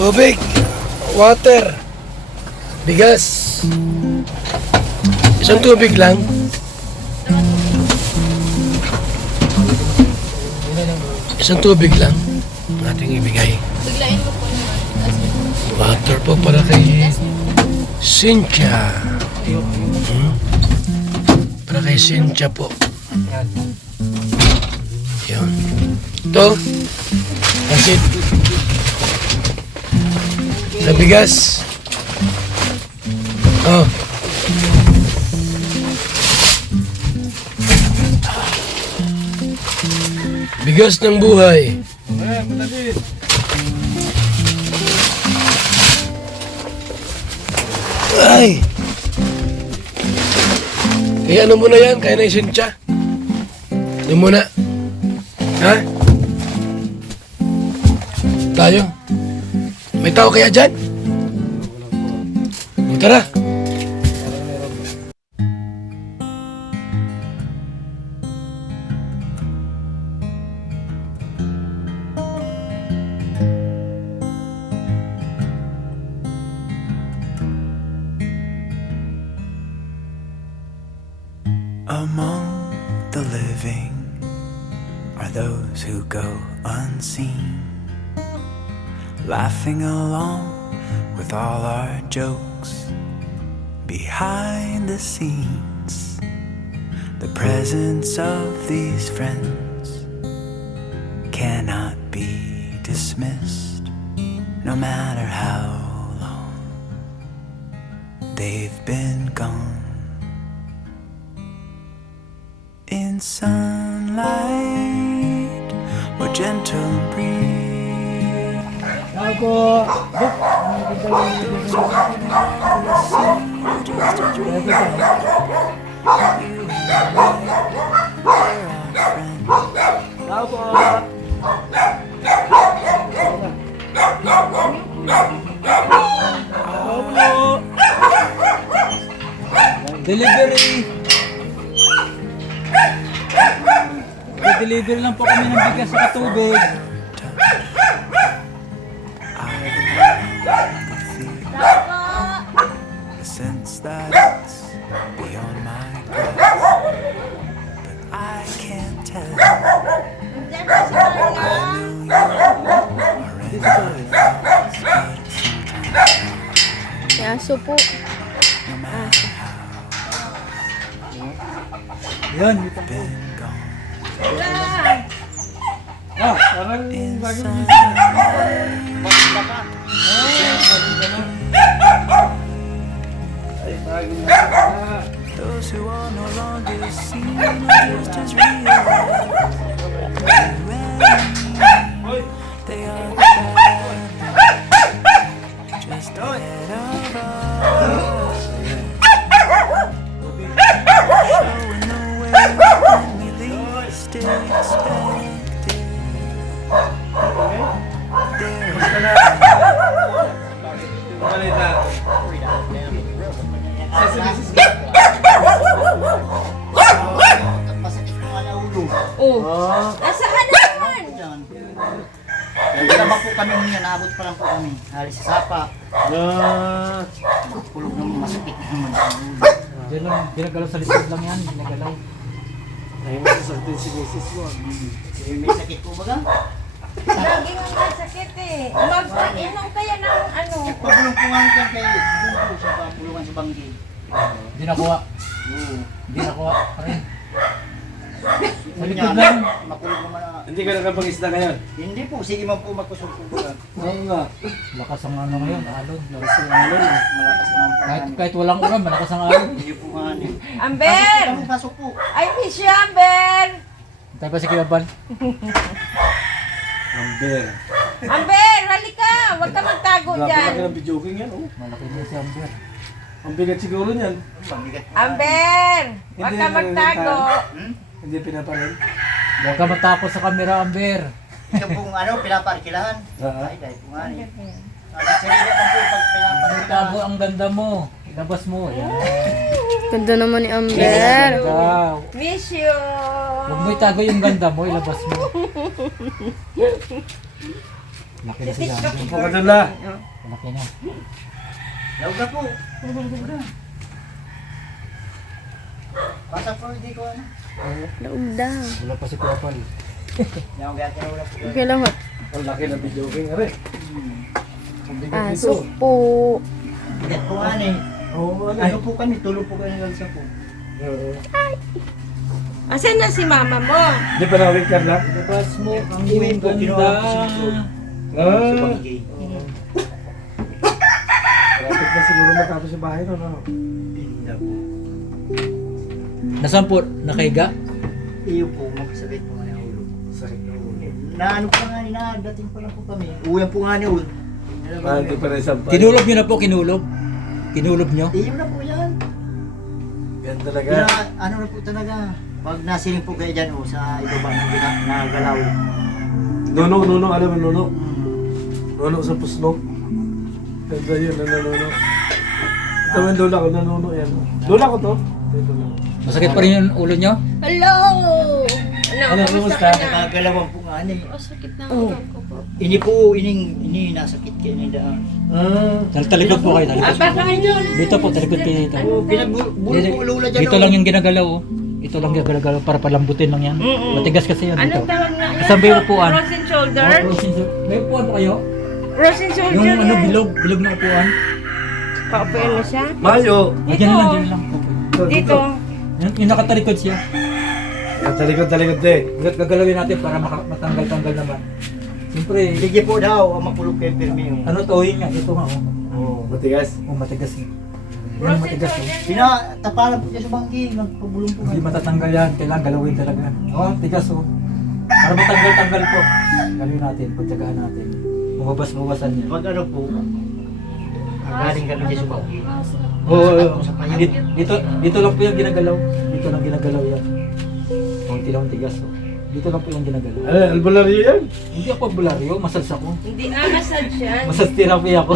Tubig, water, bigas. Isang tubig lang. Isang tubig lang ang ating ibigay. Biglain mo po naman. Water po para kay Cynthia. Para kay Cynthia po. Yun. Ito. Pansit. Sa bigas. Oh. Bigas ng buhay. Ay! Kaya ano muna yan? Kaya na yung Cynthia? Ano muna? Ha? Tayo? May tao kaya dyan? Tara! Among the living are those who go unseen, laughing along with all our jokes behind the scenes. The presence of these friends cannot be dismissed, no matter how long they've been gone. In sunlight or gentle breeze, Delivery. Deliver lang po kami ng bigas sa tubig. the sense that it's beyond my grasp, but I can't tell. I know you are in my thoughts, but sometimes, Yaso po. no matter how Yan. been gone. Parang In bagay those who are no longer seen are just as real as when they are the shadows just ahead of us, showing the way when we least expect it. Oh. Asa ka naman? Hindi naman po kami ngayon, naabot pa lang po kami. Halis sa sapa, pulog naman, masakit naman. Diyan lang, ginagalaw sa likod lang yan. Ginagalaw. May sakit po ba ka? Lagi nga may sakit eh. Mag-inom kaya ng ano. Pabulong po nga ka kay doon po sa papulungan sa banggi. Hindi nakuha. Oo. Hindi nakuha. Parin. Sa Yun likod nga, lang. makulog naman na. Hindi ka nakapag-isda ngayon? Hindi po, sige man po magkusog po ba. Oo nga. Lakas ang ano ngayon, alon. Lakas ng alon ah. Malakas naman po. Kahit walang ulan, malakas ang alon. Hindi po nga ano. Amber! Pasok po. I miss you, Amber! Tayo pa si Kuya Bal. Amber. Amber, halika! Huwag ka magtago Grabe dyan. laki ng videoking yan oh. Malaki din si Amber. Ang bigat siguro niyan. Mabigat. Amber! Huwag Hindi ka na magtago. Hmm? Hindi pinaparin. Huwag ka matakot sa camera, Amber. Ito pong ano, pinaparkilahan. Oo. Ay, dahil po nga niya. Sarili naman po pag Itago pinaparkilahan. ang ganda mo. Ilabas mo. Yan. Ganda naman ni Amber. Ganda. Miss you! Huwag mo itago yung ganda mo, ilabas mo. Laki na si Amber. Upo ka doon la. Malaki na. Lauga po. Pasok po, hindi ko ano. Laog daw. Wala pa si Kuya Pal. Lauga ka wala po. Okay lang ho. Ang laki ng video game, are. Ang bigat nito. Aso po. Bigat po nga eh. Oo, ano. Ano po kami, tulog po kami ng po. Oo. Asan na si mama mo? Di pa nakawig ka lang? Labas mo, ang Iwi po, kinuha ganda. po si Bro. Si Ah, Pagigay. malapit na siguro matapos yung bahay no, no? Pinda po. Nasaan po? Nakahiga? Iyo po, magsabit po nga yung ulo. Sakit na ulo. Na ano pa nga ni, dating pa lang po kami. Uyan po nga ni ulo. Ah, hindi pa rin sampay. Kinulob nyo na po, kinulob. Kinulob nyo? Iyo na po yan. Yan talaga. Ano na po talaga. Pag nasiling po kayo dyan sa ibaba ng nagalaw. Nuno, alam mo nuno? Hmm. Nuno sa pusno. Ganda yun, nanuno. Ito yung lola ko, nanuno yan. Lola ko to. Ito lang. Masakit pa rin yung ulo nyo? Hello! Ano, kumusta? ka na? Nagagalawan po nga ni. Sakit na Oh. ko po. Ini po, ini nasakit kayo ni daan. Ah, Talikod po kayo, Ah, talikod po. baka yun. Dito po, talikod kayo dito. Oh, pinagbulong po lula dyan. Dito lang yung ginagalaw oh. Ito lang yung ginagalaw para palambutin lang yan. Matigas kasi yan dito. Anong tawag nga yan? Saan ba yung upuan? Frozen shoulder? May upuan po kayo? Frozen shoulder Yung ano, yan. bilog na upuan. Paupuin mo siya? Mayo. Ah, dyan lang, dyan lang. Dito. Yung nakatalikod siya. Yan, talikod eh. Gagalawin natin para matanggal-tanggal naman. Siyempre, Sige po daw, ang makulog kayo pirmi. ano to, yun nga, ito nga oh. Oo, matigas. Oh, matigas yun. Yan, Frozen matigas oh. shoulder. Pinatapalan po dyan sa bangki, nagpabulong po Hindi kayo. matatanggal yan, kailangan galawin talaga. Oh, tigas oh. Para matanggal-tanggal po. Galawin natin, pagtsagaan natin. Bumabas-bawasan yan. Pag ano po, galing kami dyan sa bangki. Oo, Sa payo. Dito lang po yung ginagalaw. Dito lang ginagalaw yan. Kunti lang ang tigas oh. Dito lang po yung ginagalaw. ano, albularyo yan? Hindi ako bularyo, massage ako. Hindi massage yan. Massage therapy ako.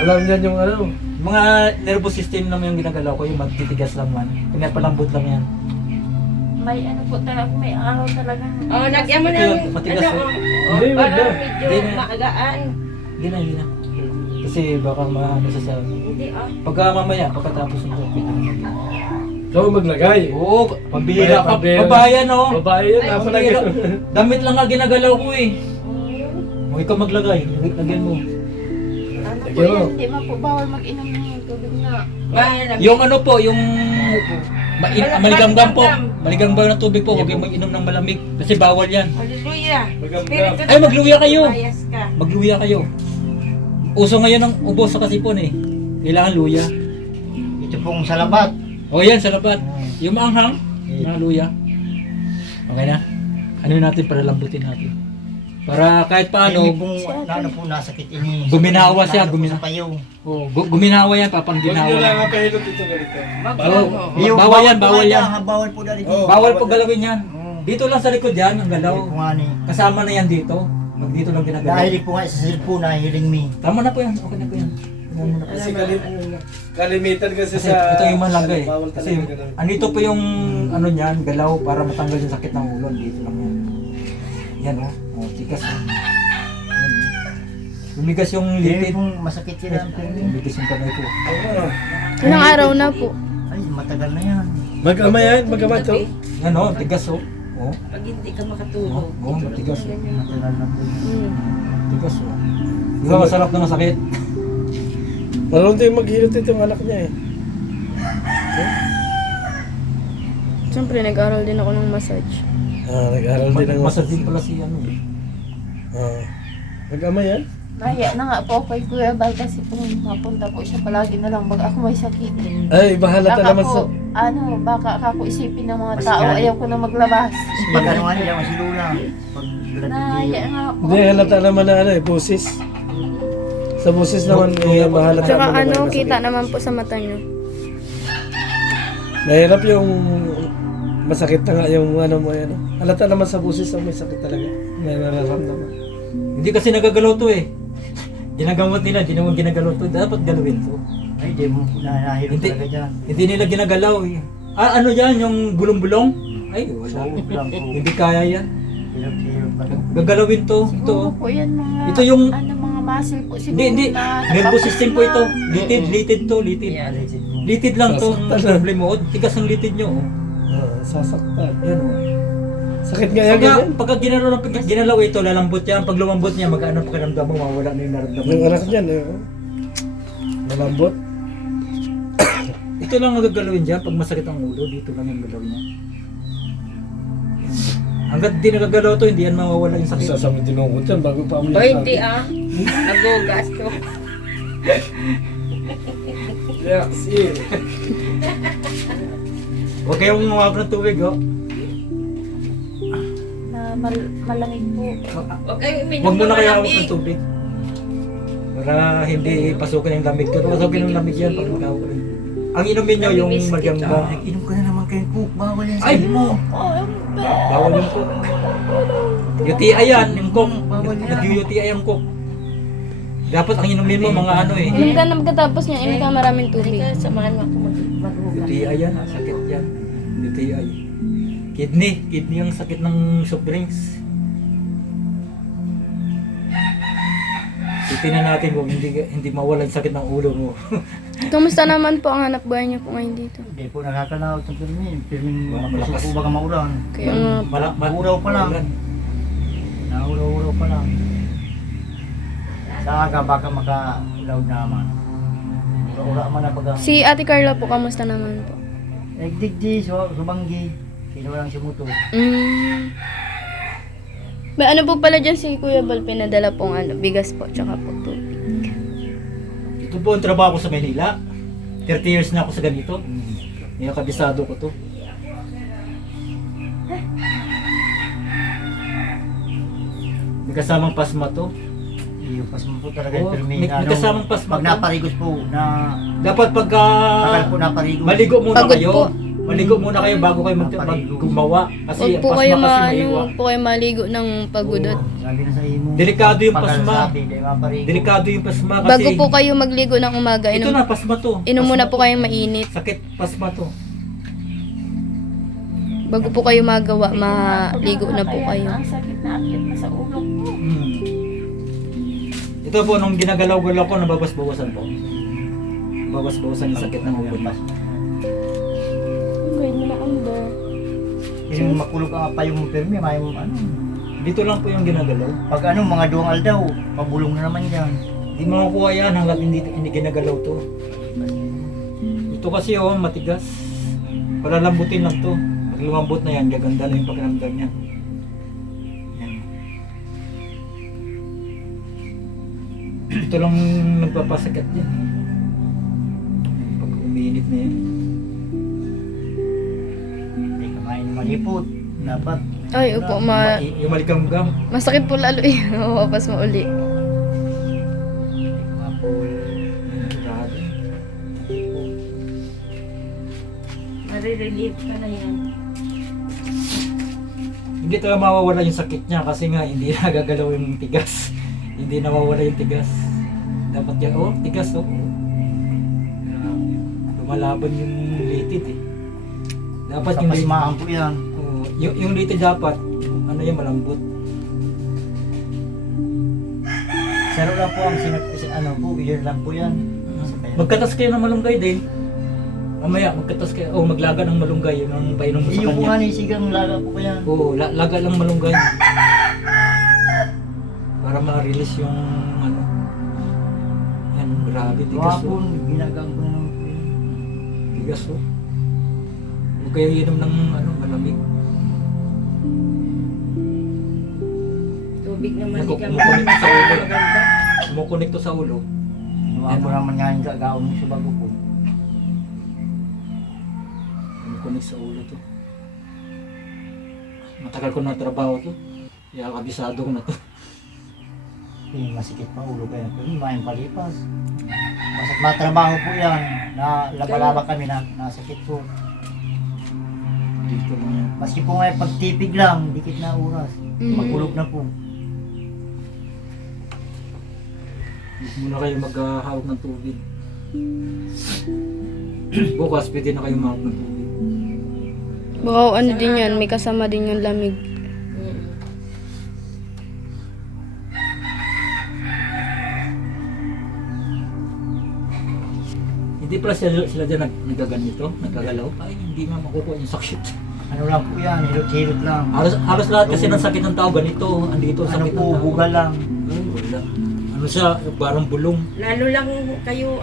Alam niyan yung ano. Mga nervous system lang yung ginagalaw ko, yung magtitigas lang man. Pinapalambot lang yan. May ano po talaga, may araw talaga. Oh, nagyan mo Ito ng yung matigas, ano, eh. oh, Hindi, para wala. medyo Hindi na. maagaan. Hindi na. Kasi baka maano sa Hindi pagka mamaya, pagkatapos nito, pwede na mag- Ikaw maglagay. Oo, pambihira ka. Pambihira. Babayan oh. Babae yan, Ay, napalagay. Damit lang nga ginagalaw ko eh. O ikaw maglagay, lagyan mo. Ano po Sige, yan, oh. hindi man po bawal mag-inom ng tubig na. Yung ano po, yung maligamgam po. Maligamgam. Maligamgam na tubig po, huwag kayong mag-inom ng malamig. Kasi bawal yan. Hallelujah. Magamgam. Spirito Ay, magluya kayo. Bias ka. Magluya kayo. Uso ngayon ang ubos sa kasipon eh. Kailangan luya. Ito pong salabat. O yan, sa labat. Yung maanghang, na luya. Okay na? Ano natin para lambutin natin. Para kahit paano, Ini pong ano po nasakit ini. Guminawa siya, Ano po gumina- sa payo. guminawa yan, Huwag papangginawa. nyo lang ang pahilot ito ganito. Bawal, Iyo, bawal yan, bawal po yan. nga, bawal po dali. Oo. Bawal po galawin yan. Oo. Dito lang sa likod yan, ang galaw. Kung nga ni. Kasama na yan dito. Dito lang ginagalaw. Dahil po nga sa cellphone na hiling me. Tama na po yan, okay na po yan. Tama na po. Kasi kalimitan kasi Kasi sa... ito yung malagay. Bawal Kasi talaga ganun. andito po yung ano niyan, galaw para matanggal yung sakit ng ulo. Dito lang yan. Yan oh, oh tikas oh. Yan, oh. Lumigas yung Hindi lipid. pong masakit yan ang pirmi. Lumigas yung kamay ko. Ilang araw na po. Ay, matagal na yan. Mag-ama yan, mag-ama to. Yan oh, tigas oh. Oh, Pag hindi ka oh, makatulog. oh tigas oh. Matagal na po. Mm. Tigas oh. Di ba masarap na masakit? Marunong din maghilot ito yung anak niya eh. Siyempre, nag-aral din ako ng massage. Nag-aral din ng Masarap din pala si ano eh. Mag-ama yan? Nahiya na nga po ako kay Kuya Bal kasi po mapunta po siya palagi na lang pag ako may sakit. Ay, bahala ka Baka naman sa... po, baka ako isipin ng mga Mas tao, galing. ayaw ko na maglabas. Pag ano nga nila, si Lula. Pag Nahiya nga po. Hindi, halata naman na ano eh, busis. Sa busis naman, bahala ka Tsaka naman ano, masakit. kita naman po sa mata nyo. Mahirap yung masakit na nga yung ano mo yan. Halata naman sa busis na may sakit talaga. May nararamdaman. Hindi kasi nagagalaw to eh. Ginagamot nila, hindi naman ginagalaw to. Dapat galawin to. Ay, di mo nahihirap Hindi. talaga dyan. Hindi nila ginagalaw eh. Ano yan, yung bulong-bulong? Ay, wala. Oo, lang po. Hindi kaya yan. Hirap-hirap pa. Gagalawin to. Ito. Oo po yan mga, Ito yung- ano, mga mga muscle po siguro. Hindi. na Nervous system po ito. napapasama. Litid to, litid. Litid lang to. Ang problema mo. Tigas ang litid nyo. Oh. Sasaktan. Yan oh. Sakit nga yan, ganyan. Pagka ginalaw ito, lalambot yan. Pag lumambot niya, mag-ano pakiramdam mo, mawala na yung naramdaman. Yung anak niyan, malambot. Ito lang ang gagalawin dyan. Pag masakit ang ulo, dito lang yung galaw niya. Hanggat di nagagalaw to, hindi yan mawawala yung sakit. Sasabi tinukot yan bago pa amoy O hindi ah. Nagugas ko. Yeah, see. Huwag kayong umawag ng tubig, oh. Na malamig po. Okay, Huwag mo na kaya hawak ng tubig. Para hindi pasukin yung lamig. Pero pasukin yung lamig yan pag magkahawak rin. Ang inumin nyo yung magyangga. Inom ka na naman kayo cook, bawal yan sa Ay! mo. Bawal yung cook. UTI yan, yung cook. Bawal yan. Nag-UTI yung cook. Dapat ang inumin mo mga ano eh. Inom ka na pagkatapos niya, inom ka maraming tubig. Halika, samahan mo ako maghugas. UTI yan, sakit yan. UTI. Kidney yung sakit ng soft drinks. Titignan natin kung hindi mawala yung sakit ng ulo mo. Kamusta naman po ang hanap buhay niyo po ngayon dito? Hindi po nakakalaot ng pirmin. Pirmin malakas po baga maulan. Kaya nga, Mauraw pa lang. Nauraw-uraw pa lang. Sa aga baka maka-ilaw naman. Ura man na pag si Ate Carla po, kamusta naman po? nagdigdi, subanggi. Sino lang si Muto. May ano po pala dyan si Kuya Bal, pinadala pong bigas po, tsaka po tubig. Ito po ang trabaho ko sa Manila. 30 years na ako sa ganito. Yung kabisado ko to. May kasamang pasma to. Iyo, pas mo po talaga Oo, yung pirmin. may kasamang pasma Pag to. naparigos po na Dapat pagka akal po naparigos. maligo muna Pagod kayo. po. Maligo muna kayo bago kayo gumawa. Kasi Huwag ang po pasma kayo kasi maiwa. huwag po kayo maligo ng pagudot. Sabi na sa imo. Delikado yung Pag pasma. sabi, di maparigo. Delikado yung pasma kasi Bago po kayo magligo ng umaga, ito na pasma to. inom muna Pasma po to. kayong mainit. Sakit pasma to. Bago po kayo magawa, maligo na po kayo. Ang sakit na akit na sa ulo ko. Ito po, nung ginagalaw-galaw ko, nababas-bawasan po. Nababas-bawasan yung sakit ng ulo. Grade mo na under. Yung makulog ang pa yung pirmi, may ano. Dito lang po yung ginagalaw. Pag ano, mga duwang aldaw, pabulong na naman yan. Hindi makukuha yan hanggat hindi ginagalaw to. Ito kasi oh, matigas. Palalambutin lang to. Pag lumambot na yan, gaganda na yung pakiramdam niya. Yan. Ito lang nagpapasakit yan. Pag umiinit na yan. Hindi ka main malipot. Dapat. Ay, upo, Yung maligam-gam. masakit po lalo eh. Mapapas mo uli. Grabe. Marirelieve ka na yan. Hindi talaga mawawala yung sakit niya kasi nga hindi nagagalaw yung tigas. Hindi nawawala yung tigas. Dapat yan, oh, tigas oh. Lumalaban yung litid eh. Dapat Sa yung litid, pasmahan po yan. oh, yung litid dapat, ano yung malambot. Saro lang po ang ano po, yun lang po yan. Magkatas kayo ng malunggay din. Mamaya, magkatas kayo, oh, maglaga ng malunggay, yun ang painom mo sa Iyo po nga kanya. ni sigang laga po yan. Oo, laga lang malunggay. Para ma-release yung ano. Yan, grabe, tigas oh. Wapon, ginagang ko na naman po yan. Tigas oh. Huwag kayo inom ng ano, malamig. Tubig naman Yan, di ka kumukunik to sa ulo. Kumukunik to sa ulo. Wapon naman nga yung gagawin mo sa bago po. Kumukunik sa ulo to. Matagal ko na trabaho to. Kaya kabisado ko na to. Masikip pa ulo kaya pero maayong palipas. Basta matrabaho po yan. Na laba-laba kami na nasakit po. Dito lang yan. Maski po nga pagtipig lang, dikit na oras. Magulog na po. Huwag muna kayo maghahawak ng tubig. Bukas pwede na kayo mahawak ng tubig. Baka ano din yan, may kasama din yung lamig. Hindi pala sila dyan nagaganito, nagagalaw. Ay, hindi nga makukuha yung sakit. Ano lang po yan, hilot-hilot lang. Halos lahat kasi ng sakit ng tao ganito. Andito ang Ano sakit po, ng tao. bugal lang. Ay, wala. Ano siya, parang bulong. Lalo lang kayo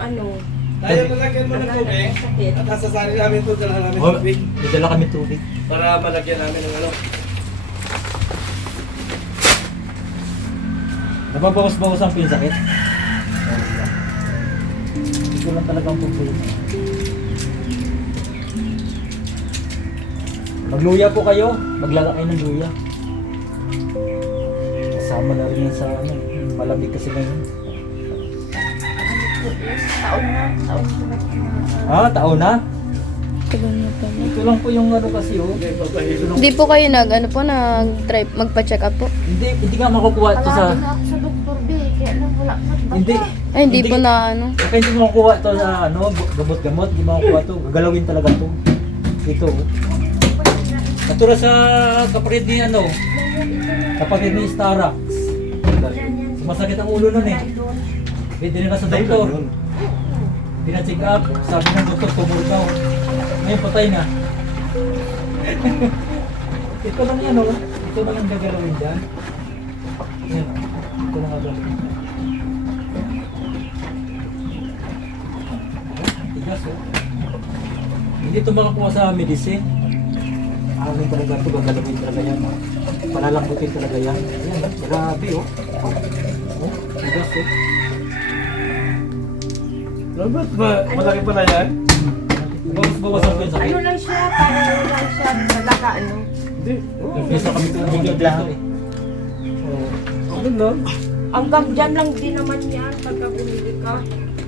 Tayo nalagyan mo ng tubig. sakit. At sasali namin ito, dala namin Oh, tubig. may dala kami tubig. Para malagyan namin ng ano. Nababawas-bawasan po yung sakit. Ito lang talagang problema. Magluya po kayo. Maglalak kayo ng luya. Kasama na rin yan sa ano. Malamig kasi ngayon. Taon na. Ah, taon na? Tagal na pala. Ito lang po yung ano kasi oh. Ito lang. Hindi po kayo nag-try, magpa-check up po? Hindi nga makukuha ito sa... Palagi na ako sa doktor, B. Kaya lang wala. Hindi. Ay, hindi po na ano. Kaya hindi mo makukuha ito sa ano, gamot-gamot. Hindi mo makukuha ito. Gagalawin talaga ito. Ito oh. Katulad sa kapatid ni ano, kapatid ni Starax. Masakit ang ulo nun eh. Pwede na sa doktor. Pina-check up. Sabi ng doktor, tumor daw. Ngayon patay na. Ito lang yan oh. Ito lang ang gagalawin dyan. Yan oh. Ito lang ang gagalawin. Tigas oh. Hindi ito makakuha sa medicine. Amin talaga ito, gagalawin talaga yan. Palalambutin talaga yan. Ayan, grabe oh. Oh, tigas oh. Robert, malaki pala yan? Bawas-bawasan ko yung sakit. Ano lang siya, parang lang siya talaga Hindi. Kesa kami tumigil lang eh. Ano lang? Hanggang dyan lang din naman yan pagka bumili ka.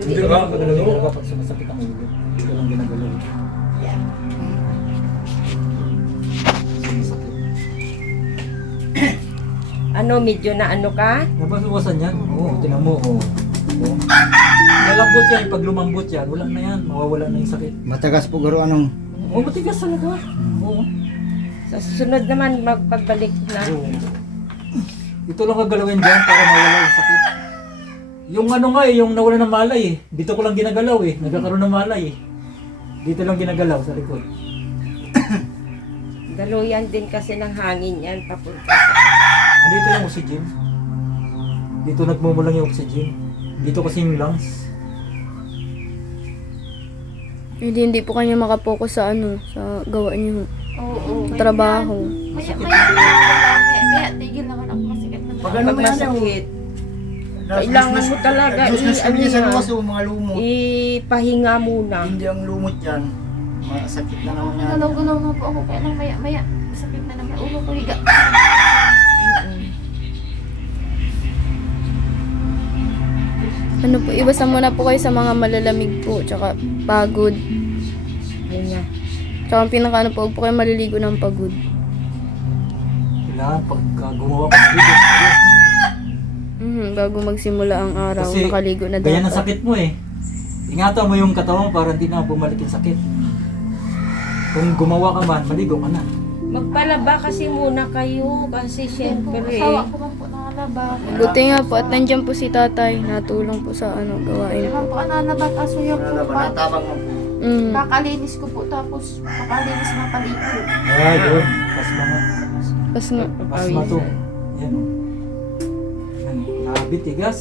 Hindi Ito ka? lang ang gagalawin talaga pag sumasakit ang ulo. Ito lang ginagalaw. Sumasakit. Medyo na ka? Nabawasan yan. Oo, tinan mo. Oo. Oo. Malambot yan. Pag lumambot yan, wala na yan. Mawawala na yung sakit. Matagas po garo anong. Oo, matigas talaga. Oo. Sa susunod naman, magpagbalik na. Oo. Ito lang gagalawin dyan para mawala yung sakit. Yung ano nga eh, yung nawala ng malay eh. Dito ko lang ginagalaw eh. Nagkakaroon ng malay eh. Dito lang ginagalaw sa likod. Daluyan din kasi ng hangin yan papunta. Andito yung oxygen. Dito nagmumulang yung oxygen. Dito kasi yung lungs. Hindi po kayo makapokus sa ano, sa gawa niyo. Oo. Trabaho. Maya, tigil naman ako. Masikit na Pag naman. ano Pag mo yan, masakit, kailangan mo talaga kami sa luwas o mga lumot. ipahinga muna. Hindi ang lumot yan. Masakit na naman yan. Galaw-galaw na po ako. Kaya lang maya. Masakit na naman. Ulo ko higa. Ano po, iwasan muna po kayo sa mga malalamig po, tsaka pagod. Yun nga. Tsaka ang pinaka ano po, huwag po kayo maliligo ng pagod. Kailangan pagka gumawa ka ng video. Bago magsimula ang araw, Kasi nakaligo na ganyan ang dapat. sakit mo eh. Ingatan mo yung katawan para hindi na bumalik yung sakit. Kung gumawa ka man, maligo ka na. Magpalaba kasi muna kayo kasi syempre. Asawa ko man po nangalaba. Buti nga po at nandyan po si tatay, natulong po sa ano, Hindi gawain. naman po nangalaba. Kaso yung Wala ba? pupat. Natabang mo. Kakalinis ko po tapos kakalinis ng palikod. Ah, yun. Pasma nga. Pas nga, Pasma to. Yan o. Yan. Grabe, tigas.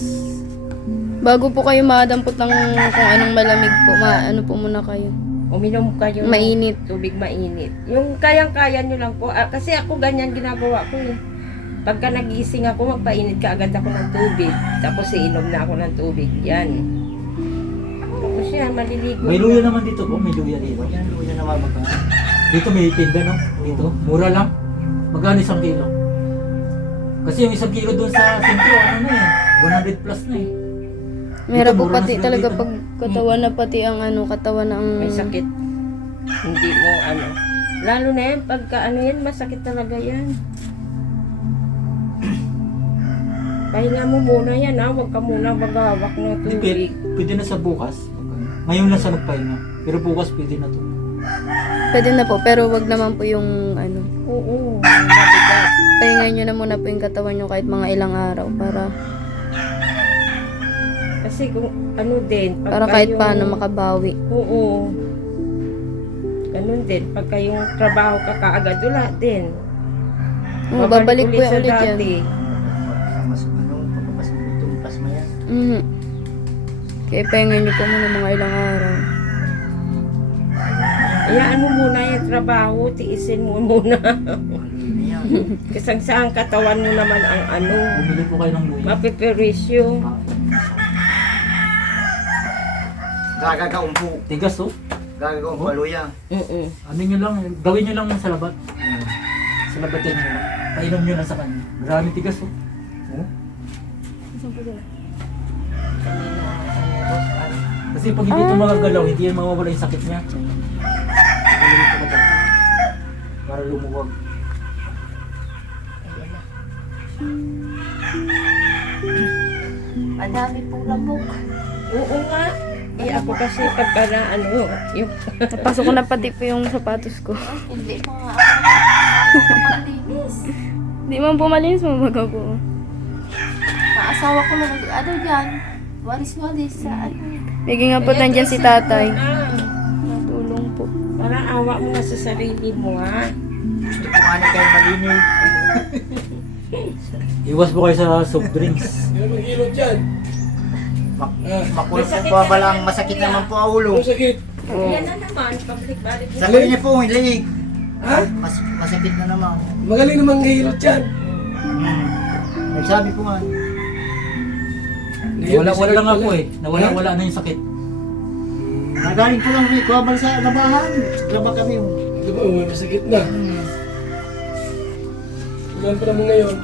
bago po kayo madampot ng kung anong malamig po, ano po muna kayo. Uminom kayo ng Mainit. tubig mainit. Yung kayang-kaya nyo lang po. Kasi ako ganyan ginagawa ko eh. Pagka nagising ako, magpainit ka agad ako ng tubig. Tapos iinom na ako ng tubig. Yan. Tapos yan, maliligo. May luya naman dito po. May luya dito. Yan, luya naman magka. Dito may tinda no? Dito. Mura lang. Magkano 1 kilo? Kasi yung 1 kilo doon sa sentro, ano na eh. 100 plus na eh. Meron po mura na pati sila talaga dito. pag katawan na pati ang ano, katawan na ang... May sakit. Hindi mo ano. Lalo na yan, pagka ano yan, masakit talaga yan. Pahinga mo muna yan ha. Huwag ka muna maghawak ng Hindi, tubig. pwede na sa bukas. Ngayon lang sa nagpahinga. Pero bukas pwede na to. Pwede na po, pero wag naman po yung ano, Oo. Mabigat. pahingayin nyo na muna po yung katawan nyo kahit mga ilang araw para Kasi kasi kung ano din. Para pagka kahit yung- paano makabawi. Oo. Ganun din. Pagka yung trabaho ka kaagad, wala din. Babalik po sa yan ulit yan. dati. Mas ano, pagpapas mo itong plasma yan. Mhm. Kaya pahingin niyo po muna mga ilang araw. Kaya ano muna yung trabaho, tiisin mo muna. Hindi yan. Kasi saan katawan mo naman ang ano, Bumili po kayo ng luya. mapiperisyo. Gagagaon po. Tigas oh. Gagagaon po, luya. Ano nyo lang, gawin nyo lang sa labat. Sa labatan nyo lang. Painom nyo lang sa kanya. Maraming tigas oh. Oh. Kasi pag hindi ito magagalaw, hindi yan mawawala yung sakit niya. Gagawin ko lang. Para lumuwag. Madami pong lamok. Oo nga. Eh ako kasi pagka na ano, yung Napasok ko na pati po yung sapatos ko. Hindi pa nga ako makalinis. Di man po malinis, mabaga po. Naasawa ko lang, ano dyan, walis-walis sa ano. Bigyan nga po nandyan si tatay. Ah, Natulong po. parang awa mo na sa sarili mo ha. Gusto ko nga na kayo malinig. Iwas po kayo sa soft drinks. Hindi naman hilot yan. Makulot po ba lang, masakit naman po ang ulo. Ang sakit. Yan na naman, pabalik-balik mo. Sabi niya po, liig. Ha? Masakit na naman. Magaling naman hilot yan. Nagsabi po nga. Wala lang ako eh. Nawala na yung sakit. Nagaling ko lang rin, kuwabal sa labahan. Laba kami. Ito ba, may masakit na. Ulan pa naman ngayon.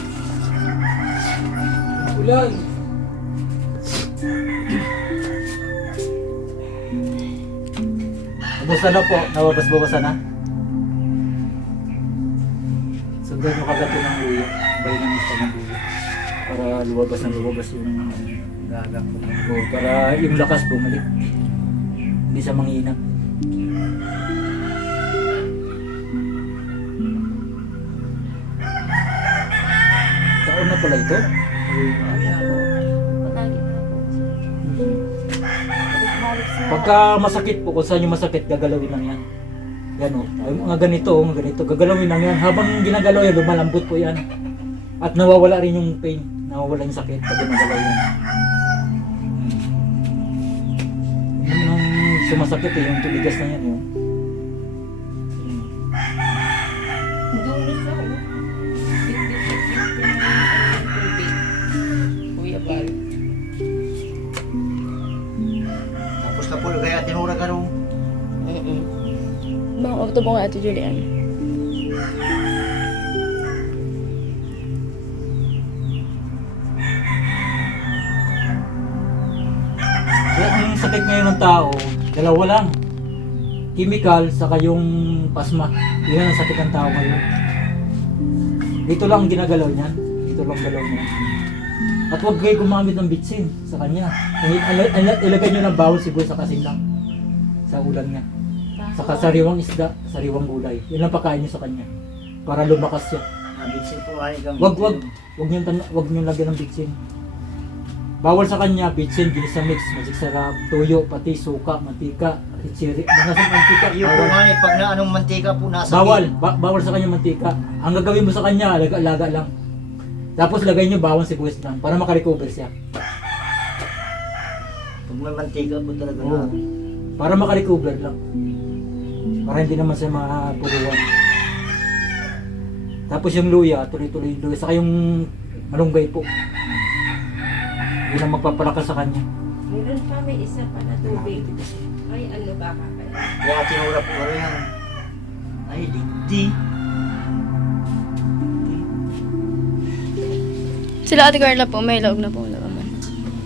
Ulan. Kumusta na po? Nawabas-babasan na? Sundan nyo kagad yun ng luya. Bayin ng isa ng luya. Para luwabas yung gaga po. Para yung lakas bumalik. Hindi siya manghina. Taon na pala ito? Palagi na ako. Balik-balik sa Pagka masakit po, kung saan yung masakit, gagalawin lang yan. Yan o. Ay, mga ganito, gagalawin lang yan. Habang ginagalaw yan, lumalambot po yan. At nawawala rin yung pain. Nawawala yung sakit pag ginagalaw yan. Yung sumasakit eh, yung tuligas na yan. Yun. Doon na siya, oh. Kuya Bal. Tapos na po, kaya tinura ka rin. Bang auto po nga ito, Julian. Kaya ang sakit ngayon ng tao, dalawa lang. Chemical, saka yung pasma. Yan ang sakit ng tao ngayon. Dito lang ang ginagalaw niyan. Dito lang galaw niya. At huwag kayo gumamit ng bitsin sa kanya. Ilagay nyo ng bawal siguro sa kasing lang. Sa ulan niya. Saka sariwang isda, sariwang gulay. Yun ang pakain nyo sa kanya. Para lumakas siya. Nabitsin po ay kang Wag nyo lagyan ng bitsin. Bawal sa kanya, bitsin, ginisa mix, magic sarap, tuyo, pati suka, mantika, ritsiri. Mga sa mantika, Yung po bawal. nga eh, pag na anong mantika po nasa Bawal sa kanya mantika. Ang gagawin mo sa kanya, alaga lang. Tapos lagay nyo bawang sibuyas lang para makarecover siya. Pag may mantika po talaga Oo. na. Para makarecover lang. Para hindi naman siya mapuruan. Tapos yung luya, tuloy-tuloy yung luya. Saka yung malunggay po. Yun ang magpapalakas sa kanya. Meron pa, may isa pa na tubig. Ay, ano ba kaya? Kaya tinura po rin yan. Ay, digdi. Sila Ate Carla po, may loob na po naman.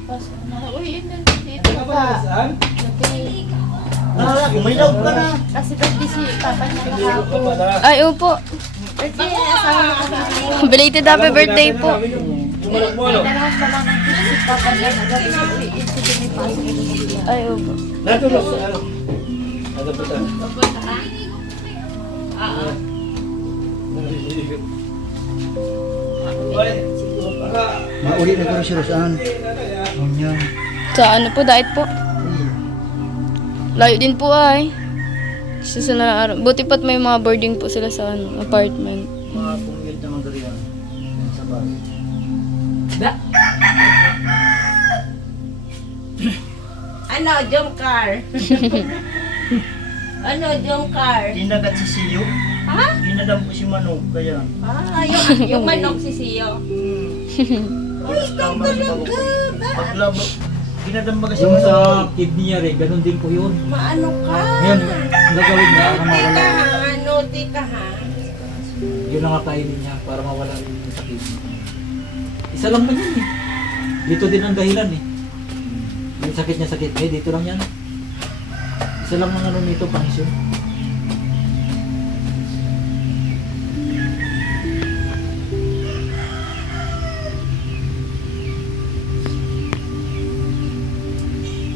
Pasok na. Uy, yun na dito pa. Saan? Nalala, kumilaw ka na. Kasi pwede si Papa niya kahapon. Ay, opo. Pwede, asawa na kami. Belated happy birthday po. Yung anak mo, ano? Dalawang pa lang ng kids si Papa niya. Nagabi si may pasok na. Ay, opo. Natulog sa ano? Ano ba saan? Mauli na ko rin si Rosan. Ganyan. Sa ano po, diet po? Layo din po ay. Sa na araw. Buti pa't may mga boarding po sila sa ano, apartment. Mga commute naman dali yan. Sa bus. Ano, jump car? Ano, jump car? Dinagat si Siyo. Ha? Dinadam ko si Manok, kaya. Ah, yung manok si Siyo. Ay, ikaw talaga. Paglabo, dinadam ba kasi Yung Manok? sa kidney niya rin, ganun din po yun. Maano ka? Ngayon, ang gagawin niya, para Naughty ka mawala. ha, naughty ka ha. Yun ang kakainin niya, para mawala rin yung sakit. Isa lang ba yun eh. Dito din ang dahilan eh. Yung sakit niya sakit, eh dito lang yan. Isa lang ang ano nito, panisyon.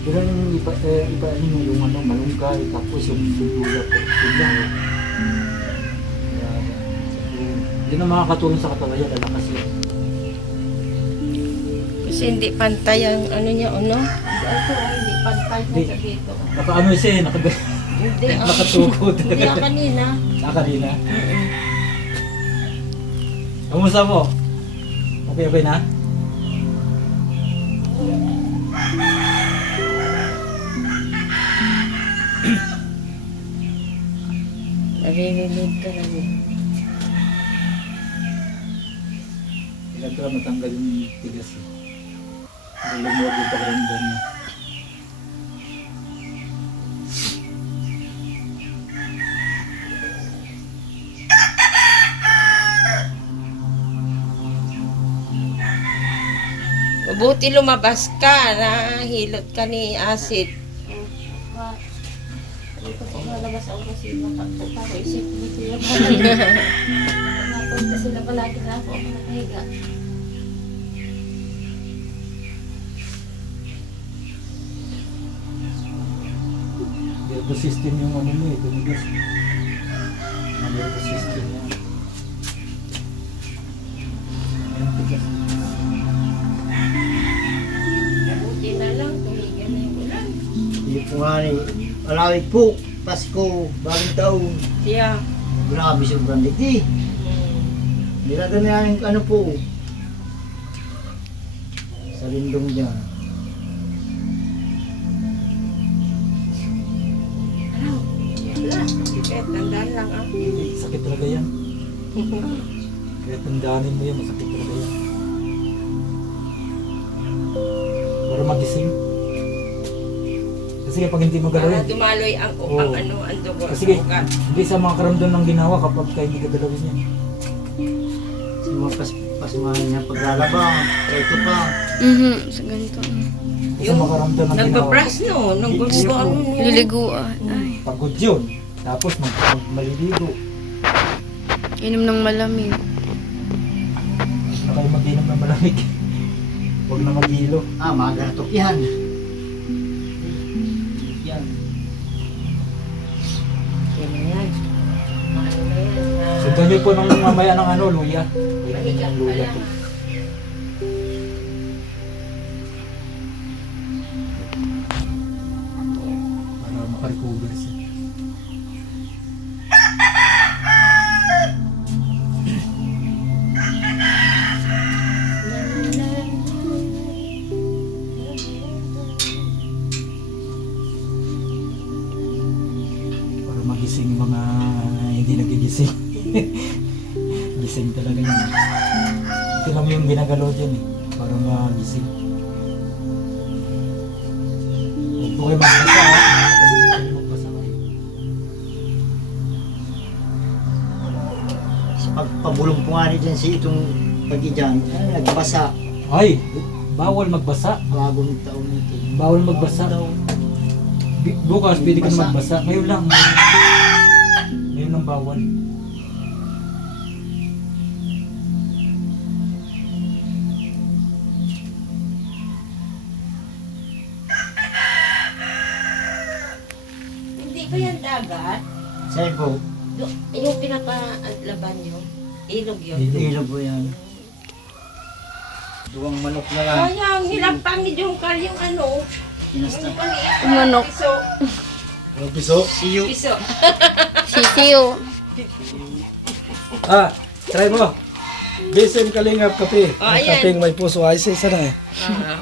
Pero yung iba niyo yung ano, malunggay, tapos yung luya po. Yun lang eh. Kaya, yun ang makakatulong sa katawan yan, lalakas yun. Kasi hindi pantay ang ano niya, ano? Hindi pantay sa dito. Naka-ano siya eh, Hindi, nakatukod. Hindi ako kanina. Nakanina. Kamusta po? Okay na? Nare-relieve ka na niya. Ilan ka matanggal yung tigas eh. Lumuwag yung pakiramdam niya. Mabuti lumabas ka, hilot ka ni acid. Dito po malabas ako kasi matakot ako. Isip ko sila napunta sila palagi na ako nakahiga. Nervous system yung ano mo eh, tumigas. Nervous system yan. Ayan, tigas. Mabuti na lang, tumigil na yung ulan. Hindi po nga ni, alawit po, Pasko, bagong taon. Siya. Grabe sobrang liti. Nilagay niya yung ano po. Sa lindong dyan. Kahit tandaan lang ah. Sakit talaga yan. Kaya tandaanin mo yan, masakit talaga yan. Para magising. Kasi pag hindi magalaw Para yan. dumaloy ang Oo. ano, ang dugo. Kasi Ang ugat. hindi sa mga karamdam ng ginawa kapag kayo hindi gagalawin yan. Sa mga pasmahan niya paglalaba. Kaya ito pa. Sa ganito. Kasi sa mga karamdam ng ginawa. Nagbabrush no, nang gusto ano niya. Liliguan. Ay, Pagod yun. Tapos maliligo. inom ng malamig. Na kayo mag-inom ng malamig. Huwag na mag-ilo. Magaratok yan. Yan. Yan na yan. Ano na yan? Sundan nyo po ng mamaya ng ano, luya. Kailangan ng luya po. Para makarecover siya. Para magising yung mga hindi nagigising. Gising talaga yun. Ito lang yung ginagalaw dyan eh. Para magising. Huwag po kayo magbasa ha. Huwag kayo magbasa kayo. Sa pagpabulong po nga dyan si itong pag-idyan. Nagbasa. Ay! Bawal magbasa. Bagong taon nito. Bawal magbasa. Bukas pwede ka na magbasa. Ngayon lang. Ngayon lang bawal. Hindi ba yan dagat? Saan po? Yung pinapalaban nyo, ilog yun. Ilog. Ilog po yan. Duwang manok na lang. Sayang, nilampang ni Jungkar yung ano. Kinasta. Yung maliit na Manok. piso. Ano piso? Siyo. Piso. Sisiyo. Try mo. Bisim Kalingap kape. Oh, Ang ayan. kapeng may puso. Ay, isa na eh.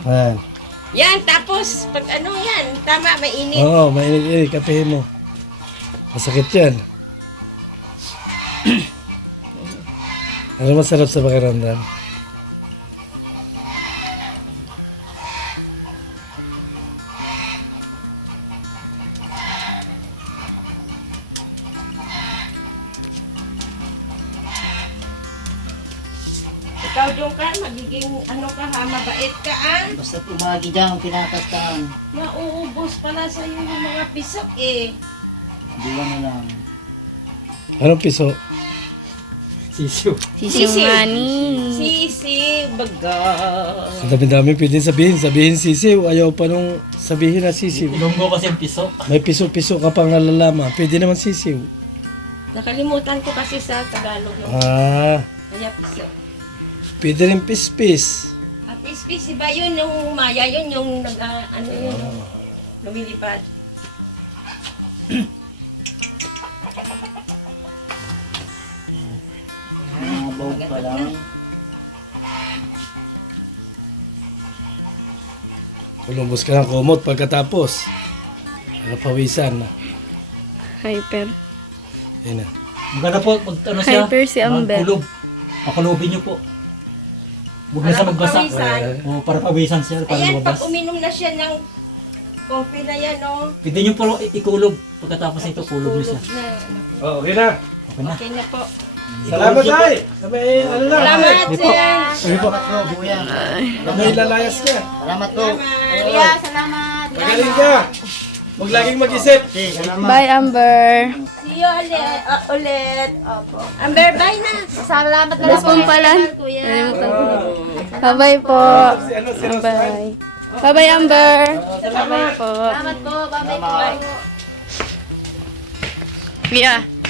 Ayan. Yan, tapos, pag ano yan, tama, mainit. Oo, mainit kape mo. Masakit yan. Ano masarap sa pakiramdam? Ikaw, Jungkar, magiging ano ka ha, mabait ka Basta umagi dyan, kinakastaan. Mauubos pala sa'yo yung mga piso eh. Duwang na lang. Anong piso? Sisiyo. Sisiyo nga ni. Sisi, baga. Ang dami-dami pwedeng sabihin. Sabihin sisiw. Ayaw pa nung sabihin na sisiw. Ilonggo kasi ang piso. May piso-piso ka pang nalalaman. Pwede naman sisiw. Nakalimutan ko kasi sa Tagalog. No? Kaya piso. Pwede rin pispis. At ispis, iba yun, yung maya yun, yung nag, ano yun, lumilipad. Mabaw pa lang. Ulubos ka ng kumot pagkatapos. Nakapawisan na. Hyper. Yan na. Maganda po, ano siya? Hyper si Amber. Magkulog. Pakulubin niyo po. Huwag na siya magbasa. Pawisan. O, para pawisan siya, para Ayan, lumabas. pag uminom na siya ng coffee na yan, no? Pwede niyo po ikulog. Pagkatapos nito, kulog niyo siya. Tulog na. Oh, okay na. Okay na. Okay na po. Salamat ay. May ano na. Salamat, sir. Salamat po, kuya. May lalayas ka. Salamat po. Kuya, salamat. Magaling ka. Huwag laging mag-isip. Okay, salamat. Bye, Amber. See you ulit. Opo. Amber, bye na. Salamat na Last pong pala. kuya. Nalimutan ko. Bye-bye po. Si ano, si Ross. Bye. Bye-bye, Amber. Bye-bye po. Salamat po. Bye-bye po. Yeah.